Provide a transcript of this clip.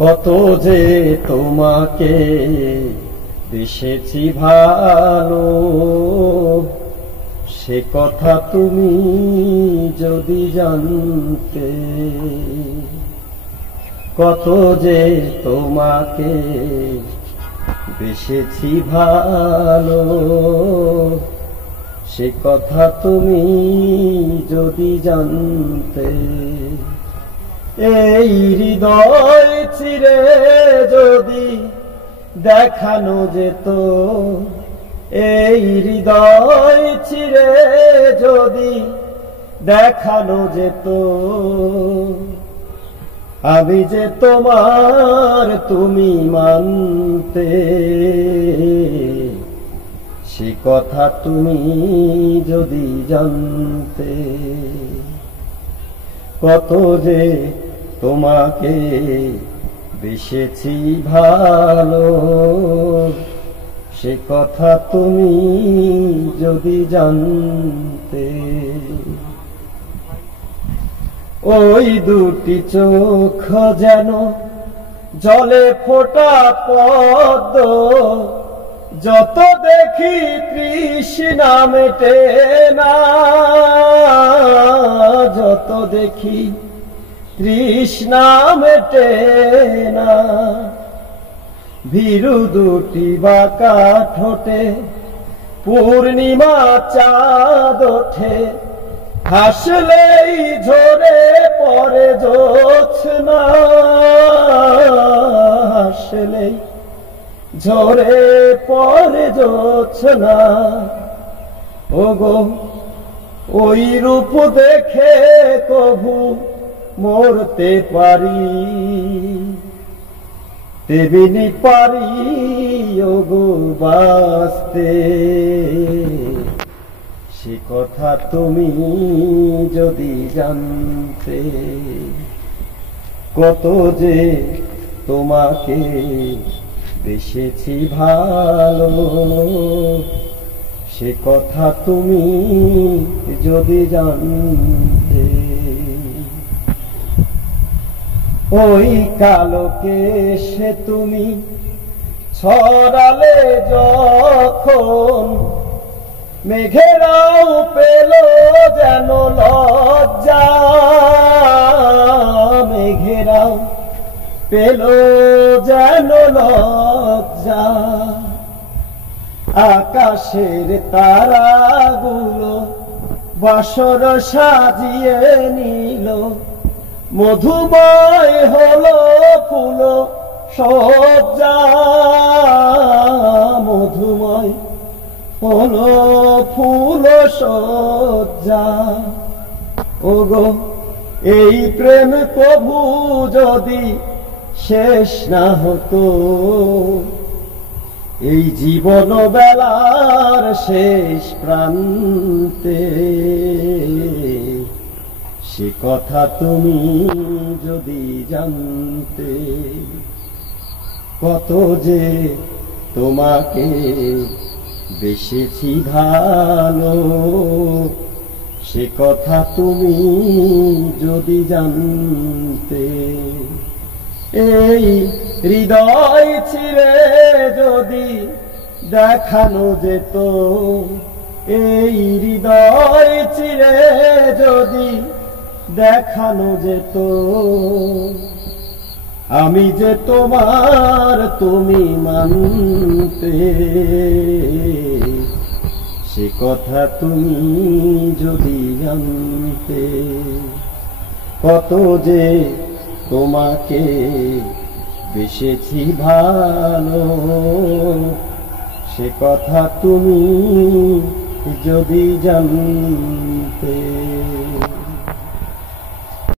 কত যে তোমাকে বেসেছি ভালো, সে কথা তুমি যদি জানতে। কত যে তোমাকে বেসেছি ভালো, সে কথা তুমি যদি জানতে। এই হৃদয় চিরে যদি দেখানো যেত, এই হৃদয় চিরে যদি দেখানো যেত, আমি যে তোমার তুমি মানতে। সে কথা তুমি যদি জানতে। কত যে তোমাকে বেসেছি ভালো, সে কথা তুমি যদি জানতে। ওই দুটি চোখ যেন জলে ফোটা পদ্ম, যত দেখি তৃষ্ণা মেটে না, যত দেখি তৃষ্ণা মেটে না। ভীরু দুটি বাঁকা ঠোঁটে পূর্ণিমা চাঁদ ওঠে, হাসলেই ঝরে পড়ে জোছনা, হাসলেই ঝরে পড়ে জোছনা। ওগো ওই রূপ দেখে কভু মরতে পারি, তেমনি পারি ওগো বাঁচতে। সে কথা তুমি যদি জানতে। কত যে তোমাকে বেসেছি ভালো, সে কথা তুমি যদি জানতে। ওই কালো কেশে তুমি ছড়ালে যখন, মেঘেরাও পেল যেন লজ্জা, মেঘেরাও পেল যেন লজ্জা। আকাশের তারাগুলো বাসর সাজিয়ে নিল, মধুময় হলো ফুল সজ্জা, মধুময় হলো ফুল সজ্জা। ওগো এই প্রেম কভু যদি শেষ না হতো, এই জীবন বেলার শেষ প্রান্তে। সে কথা তুমি যদি জানতে। কত যে তোমাকে বেসেছি ভালো, সে কথা তুমি যদি জানতে। এই হৃদয় চিরে যদি দেখানো যেত, এই হৃদয় চিরে যদি দেখানো যেত, আমি যে তোমার তুমি মানতে। সে কথা তুমি যদি জানতে। কত যে তোমাকে বেসেছি ভালো, সে কথা তুমি যদি জানতে।